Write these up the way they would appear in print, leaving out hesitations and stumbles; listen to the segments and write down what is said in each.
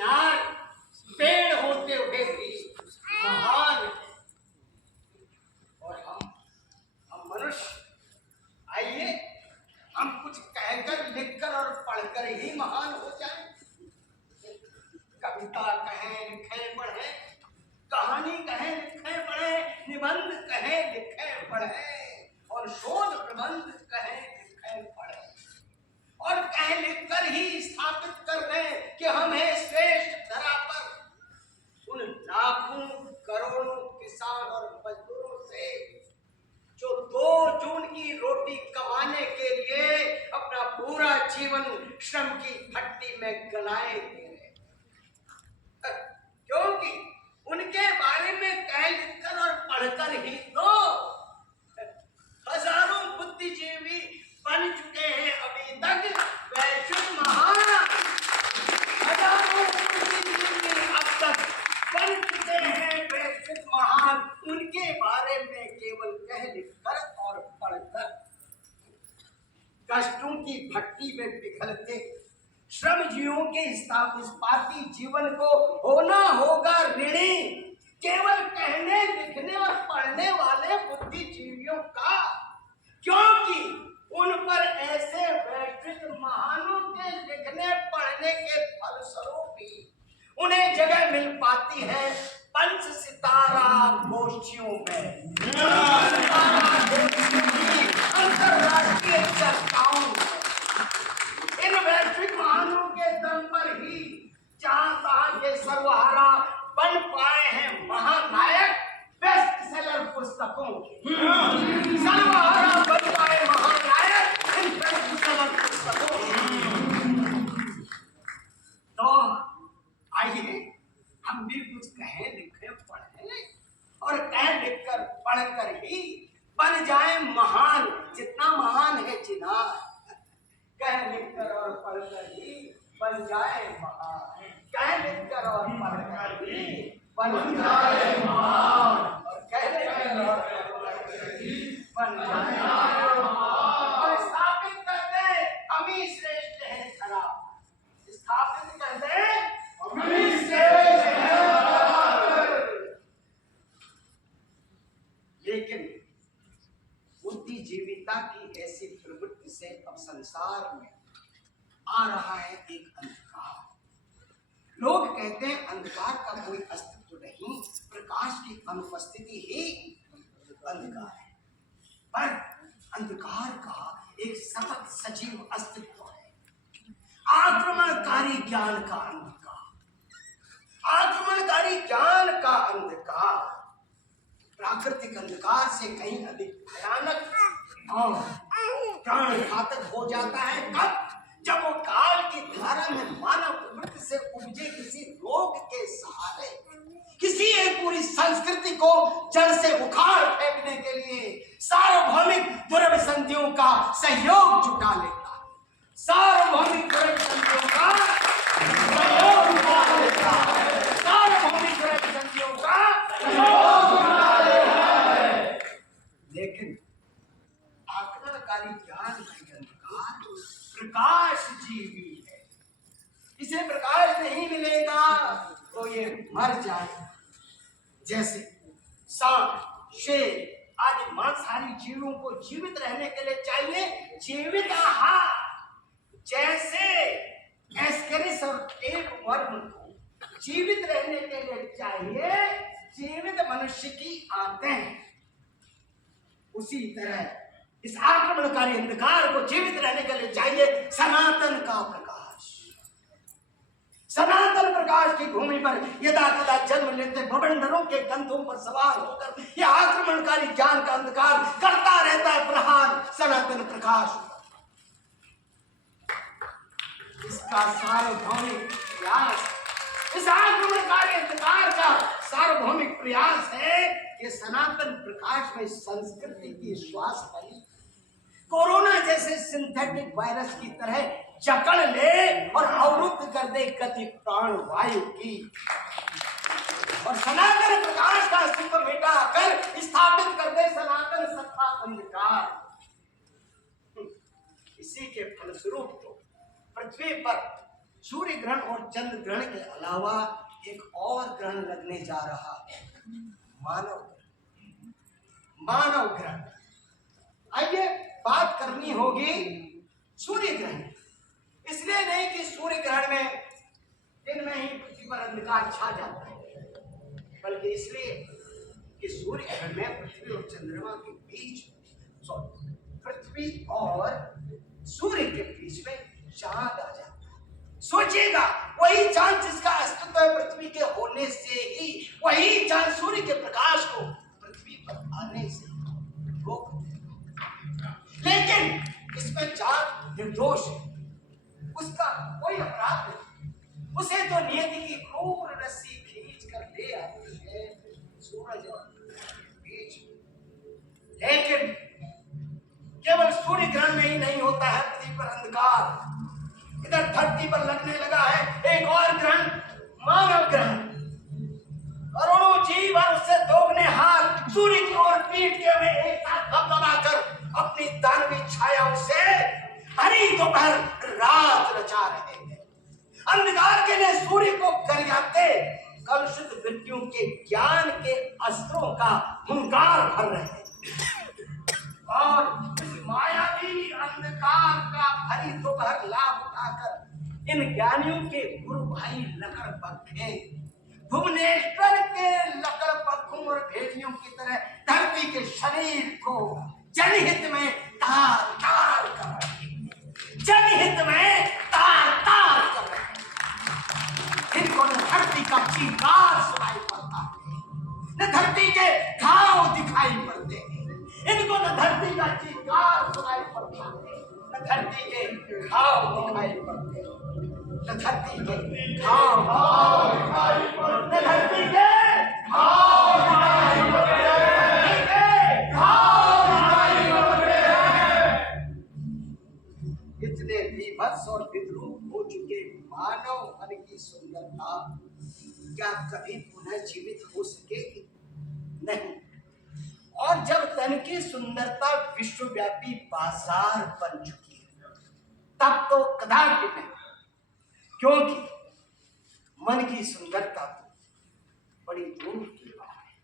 चिनार पेड़ होते हुए भी महान है। और हम मनुष्य, आइए हम कुछ कहकर, लिखकर और पढ़कर ही महान हो जाए। कविता कहें, लिखें, पढ़ें, कहानी कहें, लिखें, पढ़ें, निबंध कहें, लिखें, पढ़ें और शोध प्रबंध कहें, लिखें, पढ़ें और कह लिखकर ही स्थापित कर दें कि हम हैं श्रेष्ठ धरा पर। उन लाखों करोड़ों किसान और मजदूरों से जो 2 जून की रोटी कमाने के लिए अपना पूरा जीवन श्रम की भट्टी में गलाए दे रहे, क्योंकि उनके बारे में कह लिखकर और पढ़कर ही तो हजारों बुद्धिजीवी बन चुके हैं अभी तक वैश्विक महान। हजारों बुद्धिजीवी अब तक बन चुके हैं वैश्विक महान, उनके बारे में केवल कह लिखकर और पढ़कर। कष्टों की भट्टी में पिघलते श्रमजीवियों के इस्पाती जीवन को होना होगा ऋणी केवल कहने, लिखने और पढ़ने वाले बुद्धिजीवियों का, क्योंकि उन पर ऐसे वैश्विक महानों के लिखने पढ़ने के फलस्वरूप ही उन्हें जगह मिल पाती है 5 सितारा गोष्ठियों में, अंतरराष्ट्रीय चर्चाओं में। इन वैश्विक महानों के दम पर ही जहां तहां के सर्वहारा बन पाए हैं महानायक बेस्ट सेलर पुस्तकों के, सर्वहारा बन पाए महानायक इन बेस्ट सेलर पुस्तकों के। तो आइए हम भी कुछ कहें, लिखें, पढ़ें और कह लिखकर पढ़कर ही बन जाए महान, जितना महान है चिनार। कह लिखकर और पढ़कर ही बन जाए महान, कह लिखकर और पढ़कर ही बन जाए महान, और कह लिखकर और पढ़कर ही बन जाए महान। और स्थापित कर दे हम ही श्रेष्ठ हैं धरा, स्थापित कर दे हम ही श्रेष्ठ हैं धरा। लेकिन बुद्धिजीविता की ऐसी प्रवृत्ति से अब संसार में आ रहा है एक अंधकार। लोग कहते हैं अंधकार का कोई अस्तित्व नहीं, प्रकाश की अनुपस्थिति ही अंधकार है। पर अंधकार का एक सतत सजीव अस्तित्व है, आक्रमणकारी ज्ञान का अंधकार, आक्रमणकारी ज्ञान का अंधकार प्राकृतिक अंधकार से कहीं अधिक भयानक और प्राण घातक हो जाता है। कब? जब वो काल की धारा में मानव प्रवृत्ति से उपजे किसी रोग के सहारे किसी एक पूरी संस्कृति को जड़ से उखाड़ फेंकने के लिए सार्वभौमिक दुर्विसंधियों का सहयोग जुटा लेता है, सार्वभौमिक दुर्विसंधियों का सहयोग जुटा लेता है, सार्वभौमिक दुर्विसंधियों का सहयोग जुटा लेता है। लेकिन आक्रमणकारी ज्ञान की अंधकार प्रकाश जीवी है, इसे प्रकाश नहीं मिलेगा तो ये मर जाएगा। जैसे सांप, शेर आदि मांसाहारी जीवों को जीवित रहने के लिए चाहिए जीवित आहार, जैसे एस्केरिस और टेपवर्म को जीवित रहने के लिए चाहिए जीवित मनुष्य की आंतें, उसी तरह इस आक्रमणकारी अंधकार को जीवित रहने के लिए चाहिए सनातन का प्रकाश। सनातन प्रकाश की भूमि पर यदा कदा जन्म लेते भवंडरों के कंधों पर सवार होकर यह आक्रमणकारी ज्ञान का अंधकार करता रहता है प्रहार सनातन प्रकाश। इसका सार्वभौमिक प्रयास, इस आक्रमणकारी अंधकार का सार्वभौमिक प्रयास है कि सनातन प्रकाश में संस्कृति की श्वास भरी कोरोना जैसे सिंथेटिक वायरस की तरह जकड़ ले और अवरुद्ध कर दे गति प्राण वायु की, और सनातन प्रकाश का अस्तित्व मिटाकर स्थापित कर दे सनातन सत्ता अंधकार। इसी के फलस्वरूप तो पृथ्वी पर सूर्य ग्रहण और चंद्र ग्रहण के अलावा एक और ग्रहण लगने जा रहा है, मानव ग्रहण। मानव ग्रहण, आइए बात करनी होगी सूर्य ग्रहण। इसलिए नहीं कि सूर्य ग्रहण में दिन में ही पृथ्वी पर अंधकार छा जाता है, बल्कि इसलिए कि सूर्य ग्रहण में पृथ्वी और चंद्रमा के बीच, पृथ्वी और सूर्य के बीच में चांद आ जाता है। सोचिएगा, वही चांद जिसका अस्तित्व है पृथ्वी के होने से ही, वही चांद सूर्य के प्रकाश को पृथ्वी पर आने से रोक देता। लेकिन इसमें चांद निर्दोष है, उसका कोई अपराध नहीं। उसे तो नियति की क्रूर रस्सी खींच कर ले आती है सूरज और बीच। लेकिन केवल सूर्य ग्रहण में ही नहीं होता है पृथ्वी पर अंधकार, इधर धरती पर लगने लगा है एक और ग्रहण, मानव ग्रहण। करोड़ों जीव और उससे दोगुने हाथ सूर्य की ओर पीठ के हुए एक साथ दबदबाकर अपनी दानवी छायाओं से हरी दोपहर रात रचा रहे हैं। अंधकार के लिए सूर्य को गरियाते कलुषित वृत्तियों के ज्ञान के अस्त्रों का हुंकार भर रहे हैं। और इस मायावी अंधकार का हरी दोपहर लाभ उठाकर इन ज्ञानियों के गुरु भाई लकड़ पक्के भुवनेश्वर के लकड़ पक्कों और भेड़ियों की तरह धरती के शरीर को जनहित में तार तार कर रहे हैं, जनहित में तार तार कर रहे हैं। इनको न धरती का चीत्कार सुनाई पड़ता है, न धरती के घाव दिखाई पड़ते हैं। इनको न धरती का चीत्कार सुनाई पड़ता है, न धरती के घाव दिखाई पड़ते हैं, न धरती के घाव, न धरती के घाव दिखाई पड़ते हैं। इतने विभत्स और विद्रूप हो चुके मानव मन की सुंदरता क्या कभी पुनः जीवित हो सकेगी? नहीं। और जब तन की सुंदरता विश्वव्यापी बाजार बन चुकी है, तब तो कदापि नहीं, क्योंकि मन की सुंदरता तो बड़ी दूर की बात है।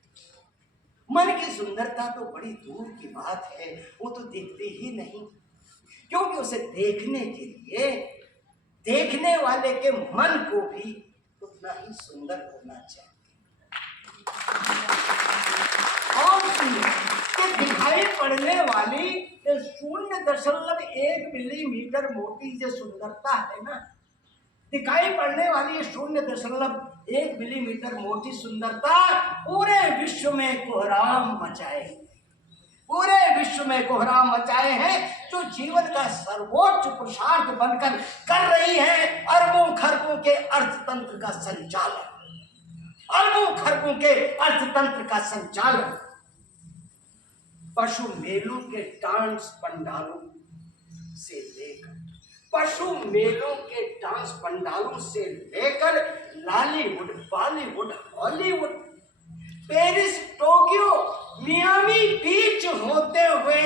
मन की सुंदरता तो बड़ी दूर की बात है, वो तो देखते ही नहीं, क्योंकि उसे देखने के लिए देखने वाले के मन को भी उतना ही सुंदर होना चाहिए। और कि दिखाई पड़ने वाली 0.1 मिलीमीटर मोटी जो सुंदरता है ना, दिखाई पड़ने वाली 0.1 मिलीमीटर मोटी सुंदरता पूरे विश्व में कोहराम मचाए, पूरे विश्व में कोहराम मचाए हैं, जो जीवन का सर्वोच्च पुरुषार्थ बनकर कर रही है अरबों खरबों के अर्थतंत्र का संचालन, अरबों खरबों के अर्थतंत्र का संचालन। पशु मेलों के डांस पंडालों से लेकर, पशु मेलों के डांस पंडालों से लेकर Lollywood, Bollywood, Hollywood, Paris, Tokyo, Miami beach होते हुए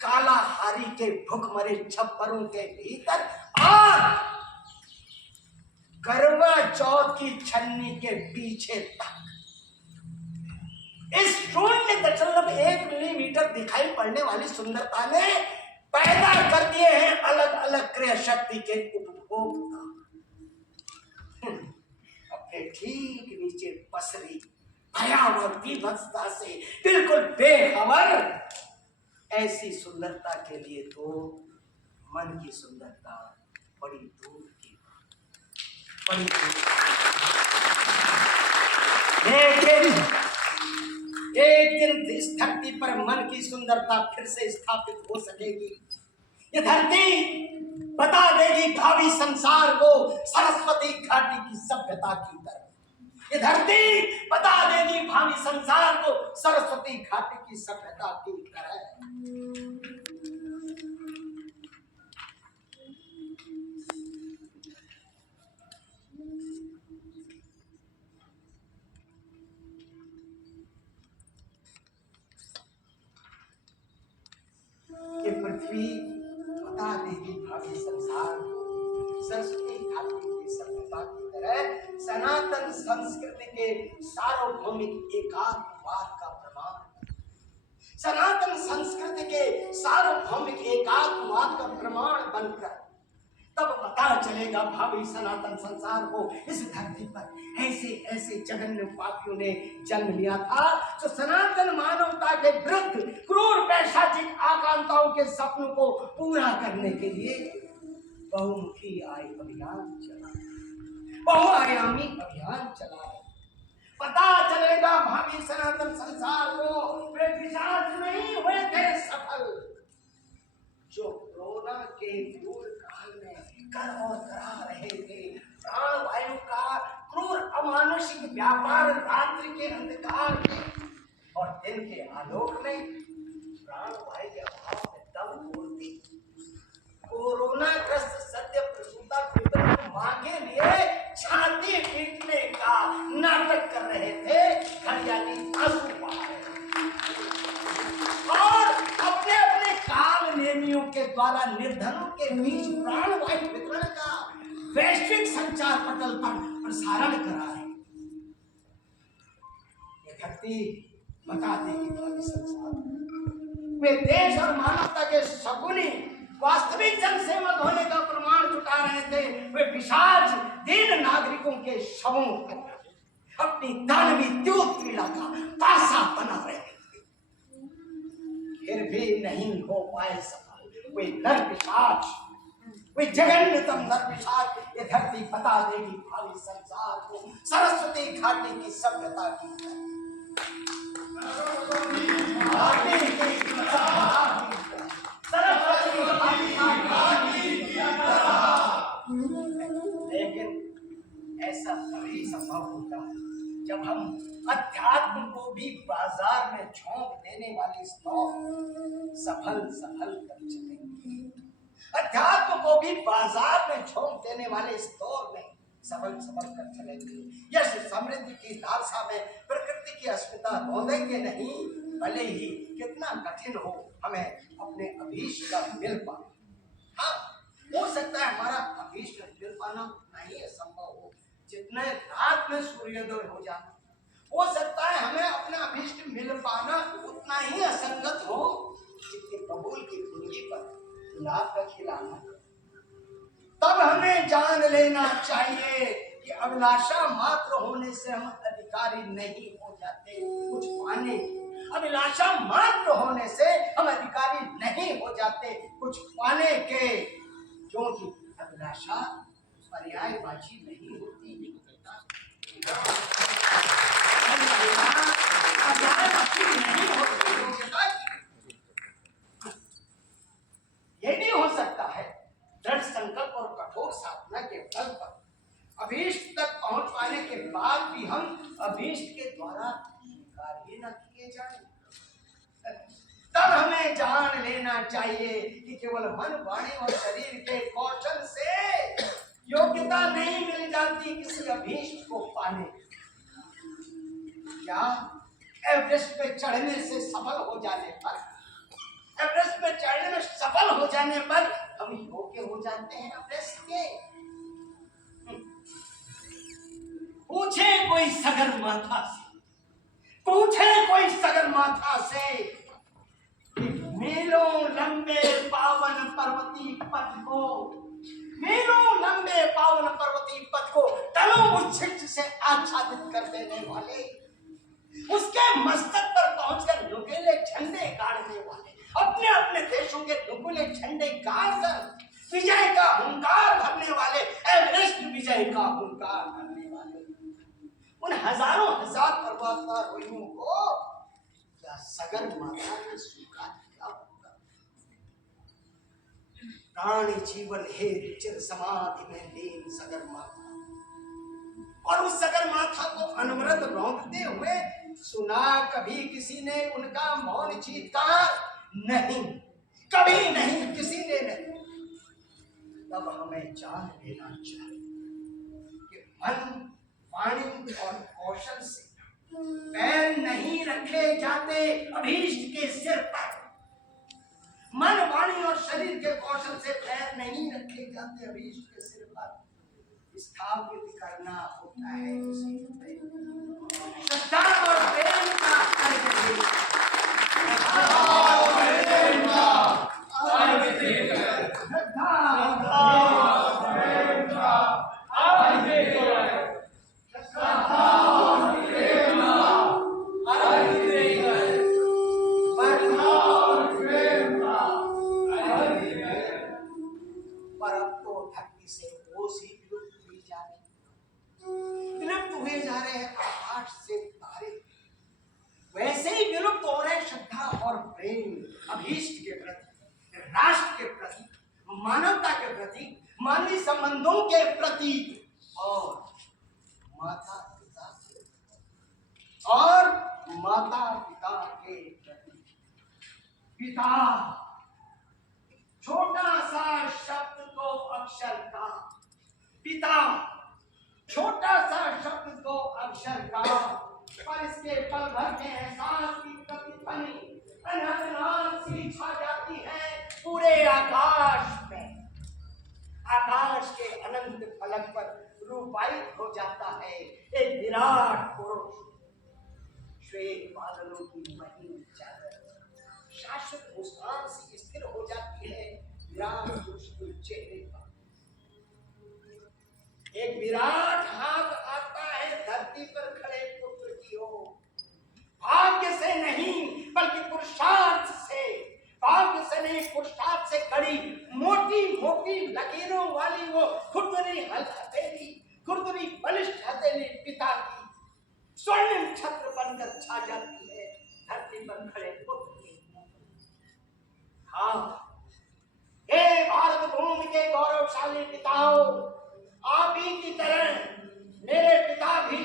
कालाहारी के भुखमरे छप्परों के भीतर और करवा चौथ की छन्नी के पीछे तक इस 0.1 मिलीमीटर दिखाई पड़ने वाली सुंदरता ने पैदा कर दिए हैं अलग अलग क्रय शक्ति के उपभोक्ता। अपने ठीक नीचे पसरी भयावह विभत्सता से बिल्कुल बेखबर ऐसी सुंदरता के लिए तो मन की सुंदरता बड़ी दूर की, बड़ी दूर। लेकिन एक दिन इस धरती पर मन की सुंदरता फिर से स्थापित हो सकेगी। ये धरती बता देगी भावी संसार को सरस्वती घाटी की सभ्यता की तरफ। ये धरती बता देगी भावी संसार को सरस्वती घाटी की सभ्यता की तरह। ये पृथ्वी बता देगी भावी संसार सरस्वती घाटी की सभ्यता की तरह सनातन संस्कृति के सार्वभौमिक एकात्मवाद का प्रमाण, सनातन संस्कृति के सार्वभौमिक एकात्मवाद का प्रमाण बनकर तब पता चलेगा भावी सनातन संसार को इस धरती पर ऐसे ऐसे जघन्य पापियों ने जन्म लिया था जो सनातन मानवता के विरुद्ध क्रूर पैशाचिक आकांक्षाओं के सपनों को पूरा करने के लिए बहुमुखी अभियान चला, बहुआयामी अभियान चला। पता चलेगा भावी सनातन संसार को वे पिशाच नहीं हुए थे सफल, जो कोरोना के क्रूर काल में कर और करा रहे थे। प्राण वायु का क्रूर अमानुषिक व्यापार रात्रि के अंधकार में और दिन के आलोक में प्राण वायु के अभाव में दम तोड़ती कोरोना ग्रस्त सत्य प्रसूता पुत्र को मां के लिए छाती पीटने का नाटक कर रहे थे, घड़ियाली आंसू बहा रहे और अपने अपने काल नेमियों के द्वारा निर्धनों के बीच प्राणवायु वितरण का वैश्विक संचार पटल पर प्रसारण करा रहे। ये धरती बता देगी भावी संसार, वे देश और मानवता के शगुनी वास्तविक जनसेवक होने का प्रमाण जुटा रहे थे। वे पिशाच दीन नागरिकों के शवों पर अपनी दानवी द्यूत क्रीड़ा का पासा बना रहे थे, फिर भी नहीं हो पाए सफल। वे नर पिशाच, वे जघन्यतम नर पिशाच ये धरती बता देगी भावी संसार को सरस्वती घाटी की सभ्यता की लेकिन ऐसा तभी संभव होगा जब हम अध्यात्म को भी बाजार में झोंक देने वाले स्टॉक सफल कर चलेंगे। अध्यात्म को भी बाजार में झोंक देने वाले स्टोर में सफल कर चलेंगे। यश समृद्धि की लालसा में प्रकृति की अस्मिता रोदेंगे नहीं, भले ही कितना कठिन हो हमें अपने अभीष्ट का मिल पाना। हाँ, हो सकता है हमारा अभीष्ट मिल पाना नहीं असंभव हो, जितने रात में सूर्योदय हो जाना। हो सकता है हमें अपना अभीष्ट मिल पाना उतना ही असंगत हो जितनी बबूल की कुंजी पर गुलाब का खिलाना। तब हमें जान लेना चाहिए कि अभिलाषा मात्र होने से हम अधिकारी नहीं हो जाते कुछ पाने। अभिलाषा मात्र होने से हम अधिकारी नहीं हो जाते कुछ पाने के, क्योंकि अभिलाषा पर्यायवाची नहीं होती। ये नहीं हो सकता है दृढ़ संकल्प और कठोर साधना के बल पर अभीष्ट तक पहुंच पाने के बाद भी हम अभीष्ट के द्वारा कार्य न किए जाए। तब हमें जान लेना चाहिए कि केवल मन वाणी और शरीर के कौशल से योग्यता नहीं मिल जाती किसी अभीष्ट को पाने। क्या एवरेस्ट पे चढ़ने से सफल हो जाने पर, एवरेस्ट पे चढ़ने में सफल हो जाने पर हम योग्य हो जाते हैं एवरेस्ट के? पूछे कोई सगरमाथा से, पूछे कोई सगरमाथा से मीलों लंबे पावन पर्वती पथ को, मीलों लंबे पावन पर्वती पथ को तलों उच्छिष्ट से आच्छादित कर देने वाले, उसके मस्तक पर पहुंचकर नुकीले झंडे गाड़ने वाले, अपने अपने देशों के नुकीले झंडे गाड़कर विजय का हुंकार भरने वाले, एवरेस्ट विजय का हुंकार भरने वाले उन हजारों हजार पर्वतारोहियों को क्या सगरमाथा ने स्वीकार किया होगा? प्राणी जीवन हे चिर समाधि में लीन सगरमाथा, और उस सगरमाथा को अनवरत रौंदते हुए सुना कभी किसी ने उनका मौन चीत्कार? नहीं, कभी नहीं, किसी ने नहीं। तब हमें जान लेना चाहिए कि मन वाणी और कौशल से पैर नहीं रखे जाते अभीष्ट के सिर पर। मन वाणी और शरीर के कौशल से पैर नहीं रखे जाते अभीष्ट के सिर पर, स्थापित करना होता है उसे। श्रद्धा और प्रेम का अर्घ देकर, श्रद्धा और प्रेम का अर्घ देकर, श्रद्धा और प्रेम का अर्घ देकर, श्रद्धा और प्रेम का अर्घ देकर, श्रद्धा और प्रेम का अर्घ देकर। पर अब तो धरती से ओस ही विलुप्त हुए जा रहे हैं आकाश से तारे, वैसे ही विलुप्त हो रहे श्रद्धा और प्रेम अभीष्ट के प्रति, राष्ट्र के प्रति, मानवता के प्रति, मानवीय संबंधों के प्रति और माता पिता के प्रति। पिता छोटा सा शब्द तो अक्षर का, पिता छोटा सा शब्द को अक्षर का, पर इसके पल भर में एहसास की प्रतिध्वनि अनहद सी छा जाती है पूरे आकाश में। आकाश के अनंत फलक पर रूपायित हो जाता है एक विराट पुरुष, श्वेत बादलों की महीन चादर शाश्वत मुस्कान से स्थिर हो जाती है विराट पुरुष के चेहरे पर। एक विराट हाथ आता है धरती पर खड़े पुत्र की ओर, भाग्य से नहीं बल्कि पुरुषार्थ से, भाग्य से नहीं पुरुषार्थ से खड़ी मोटी मोटी लकीरों वाली वो खुरदुरी हथेली, खुरदुरी बलिष्ठ हथेली पिता की स्वर्णिम छत्र बनकर छा जाती है धरती पर खड़े पुत्र की। हाँ, हे भारत भूमि के गौरवशाली पिताओं, आप ही की तरह मेरे पिता भी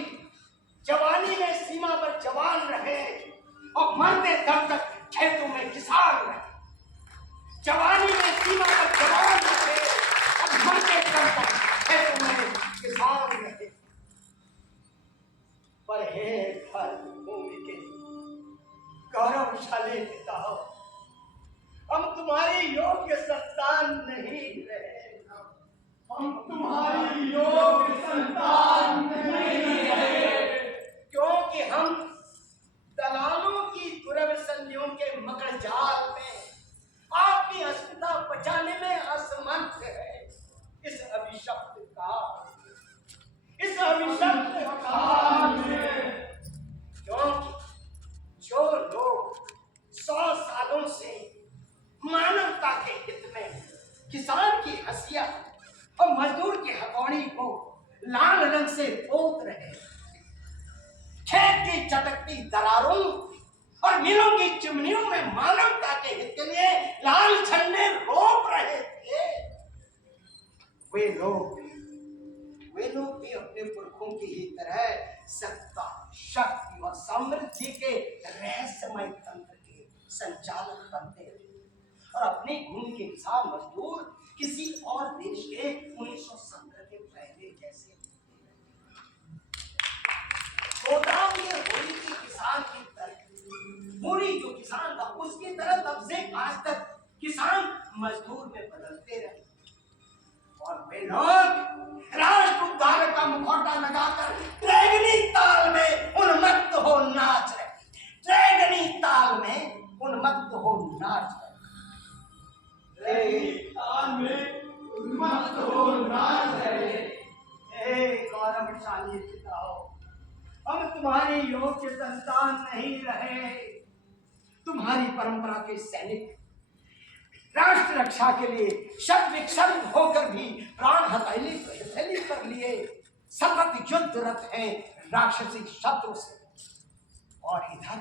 जवानी में सीमा पर जवान रहे और मरते दम तक खेतों में किसान रहे। जवानी में सीमा पर जवान रहे और मरते दम तक खेतों में किसान रहे। पर हे भारत भूमि के गौरवशाली पिताओं, हम तुम्हारी योग्य संतान नहीं रहे, हम तुम्हारी योग्य संतान नहीं रहे, क्योंकि हम दलालों की दुर्व्यसनियों के मकड़ जाल में आपकी अस्मिता बचाने में असमर्थ है। इस अभिशप्त काल में, क्योंकि जो लोग 100 सालों से मानवता के हित में किसान की हंसिया और मजदूर की हथौड़ी को लाल रंग से पोत रहे, खेत की चटकती दरारों और मिलों की चिमनियों में मानवता के हित के लिए लाल झंडे रोप रहे थे, वे लोग भी अपने पुरखों की ही तरह सत्ता, शक्ति और समृद्धि के रहस्यमय तंत्र के संचालक बनते हैं और अपनी भूमि के किसान मजदूर किसी और देश के 1917 के पहले जैसे होली की किसान की तरह, होली जो किसान था उसकी तरह तब से आज तक किसान मजदूर में बदलते रहे और वे लोग राष्ट्र उद्धार का मुखौटा लगाकर ड्रैगनी ताल में उन्मत्त हो नाच रहे, ड्रैगनी ताल में उन्मत्त हो नाच रहे, गौरवशाली पिताओं, हम तुम्हारी योग्य संतान नहीं रहे, तुम्हारी परंपरा के सैनिक राष्ट्र रक्षा के लिए शत विक्षत होकर भी प्राण हथेली कर लिए सतत युद्धरत हैं राक्षसी शत्रु से। और इधर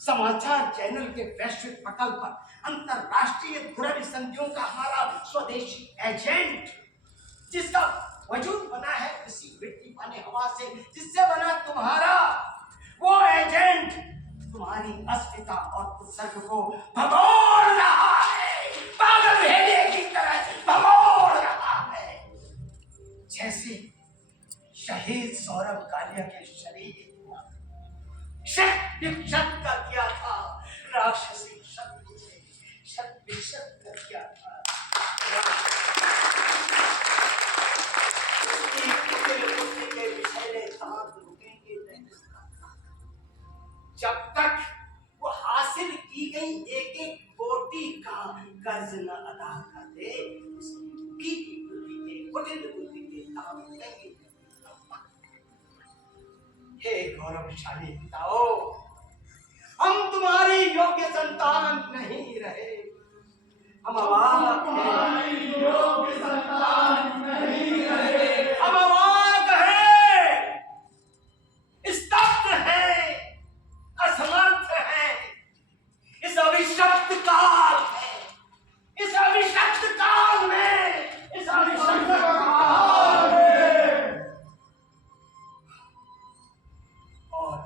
समाचार चैनल के वैश्विक पटल पर अंतरराष्ट्रीय दुर्व्यसनियों का हमारा स्वदेशी एजेंट, जिसका वजूद बना है किसी मिट्टी पानी हवा से, जिससे बना तुम्हारा वो एजेंट तुम्हारी अस्मिता और उत्सर्ग को भगोड़ रहा है, पागल भेड़िए की तरह भगोड़ रहा है। जैसे शहीद सौरभ कालिया के शरीर शत कर दिया था राक्षसी शत्रु से, शत कर दिया था। एक एक कोटि का कर्ज न अदा कर दे, उसकी बुद्धि के कुटिल बुद्धि के दाम देंगे। हे गौरवशाली पिताओ, हम तुम्हारे योग्य संतान नहीं रहे, हम तुम्हारी योग्य संतान नहीं रहे, हम अवाक हैं, स्तब्ध हैं, असमर्थ हैं। इस अभिशप्त काल में, इस अभिशप्त काल में, इस अभिशप्त काल में, और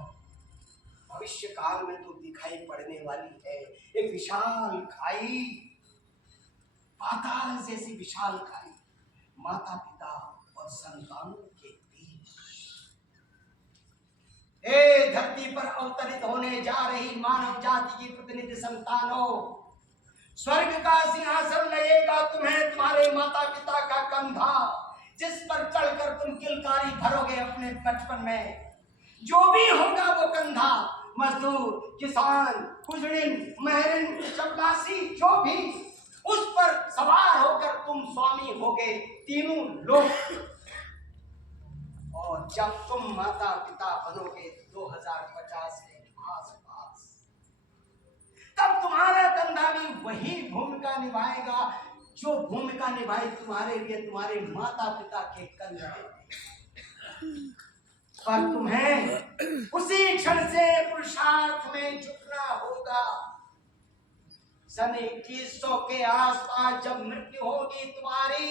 भविष्य काल में तो दिखाई पड़ने वाली है एक विशाल खाई, पाताल जैसी विशाल खाई, माता पिता और संतानों के बीच। हे धरती पर अवतरित होने जा रही मानव जाति की प्रतिनिधि संतानों, स्वर्ग का सिंहासन लगेगा तुम्हें, तुम्हारे माता पिता का कंधा, जिस पर चढ़कर तुम किलकारी भरोगे अपने बचपन में। जो भी होगा वो कंधा, मजदूर, किसान, कुजड़िन, महरिन, चपलासी, जो भी, उस पर सवार होकर तुम स्वामी होगे तीनों लोग। और जब तुम माता पिता बनोगे 2050 के आसपास, तब तुम्हारा कंधा भी वही भूमिका निभाएगा जो भूमिका निभाई तुम्हारे लिए तुम्हारे माता पिता के कंधे। पर तुम्हें उसी क्षण से पुरुषार्थ में झुकना होगा। सन 2100 के आसपास जब मृत्यु होगी तुम्हारी,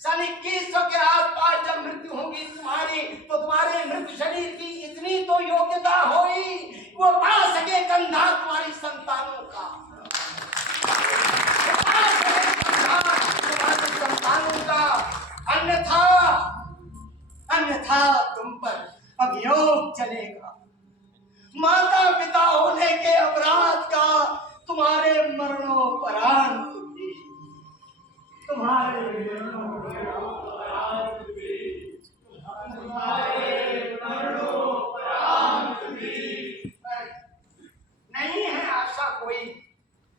सन 2100 के आसपास जब मृत्यु होगी तुम्हारी, तो तुम्हारे मृत शरीर की इतनी तो योग्यता होगी वो पा सके कंधा तुम्हारी संतानों का, तुम्हारी संतानों का। अन्यथा तुम पर अभियोग चलेगा। माता पिता होने के अपराध का तुम्हारे मरणोपरांत भी, तुम्हारे मरणोपरांत भी नहीं है आशा कोई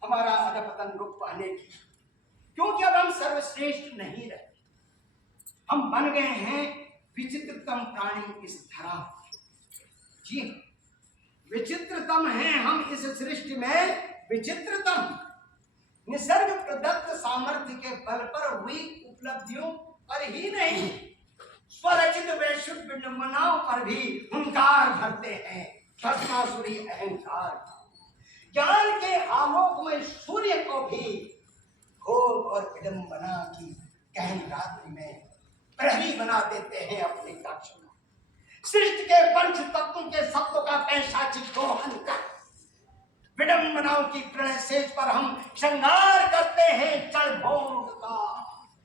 हमारा अधपतन रुक पाने की, क्योंकि अब हम सर्वश्रेष्ठ नहीं रहे। हम बन गए हैं विचित्रतम प्राणी इस धरा। जी, विचित्रतम हैं हम इस सृष्टि में, विचित्रतम। निसर्ग प्रदत्त सामर्थ्य के बल पर हुई उपलब्धियों पर ही नहीं, स्वरचित वैश्विक विडंबनाओं पर भी हुंकार भरते हैं भस्मासुरी अहंकार। ज्ञान के आलोक में सूर्य को भी घोर और विडंबना की गहन रात्रि में प्रहरी बना देते हैं अपने कक्ष में। सृष्टि के पंच तत्वों के शब्दों का पैशाचिक दोहन कर विडंबनाओं की प्रणय सेज पर हम श्रृंगार करते हैं चढ़ भोग का।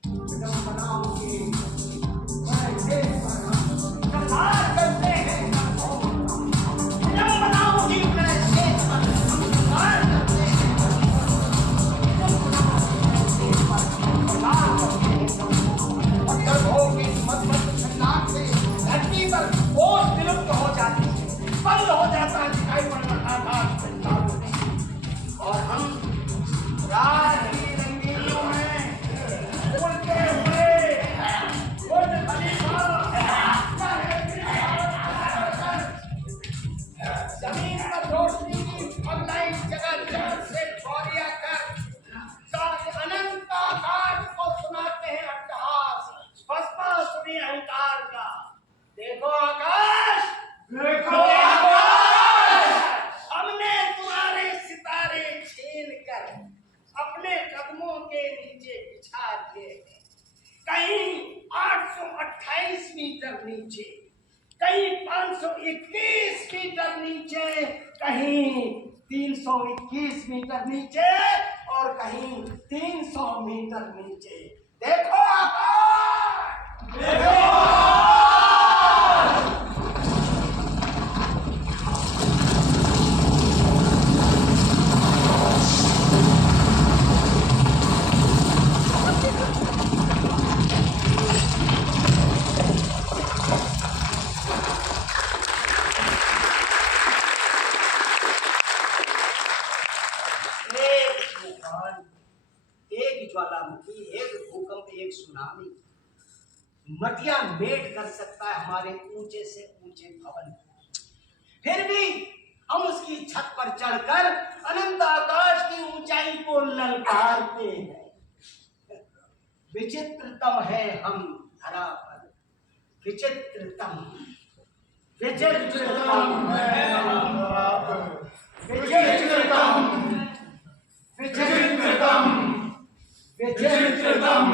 विडंबनाओं की प्रणय सेज पर हम श्रृंगार करते हैं चढ़ भोग का। विडंबनाओं की प्रणय सेज पर हम श्रृंगार करते हैं विडंबनाओं की प्रणय सेज पर श्रृंगार करते हैं और चढ़ भोग की मधुमत श्रृंगार से धरती पर ओस विलुप्त हो जाती है, बंद हो जाता है दिखाई पड़ना आकाश में। और हम रात की रंगीनियों में उड़ते हुए उड़ खलीफा जमीन पर रोशनी की फगलाई जगह जगह से चौड़िया कर अनंत आकाश को सुनाते हैं अट्टहास भस्मासुरी अहंकार का। देखो आकाश, देखो हमने तुम्हारे सितारे छीन कर अपने कदमों के नीचे बिछा दिए हैं। कहीं 828 मीटर नीचे, कहीं 521 मीटर नीचे, कहीं 321 मीटर नीचे और कहीं 300 मीटर नीचे। देखो आकाश, देखो तूफान, एक ज्वालामुखी, एक भूकंप, एक सुनामी मटिया मेट कर सकता है हमारे ऊंचे से ऊंचे भवन। फिर भी हम उसकी छत पर चढ़कर अनंत आकाश की ऊंचाई को ललकारते हैं। विचित्रतम है हम धरा पर, विचित्रतम, विचित्रतम है हम धरा पर, विचित्रतम, विचित्रतम, विचित्रतम।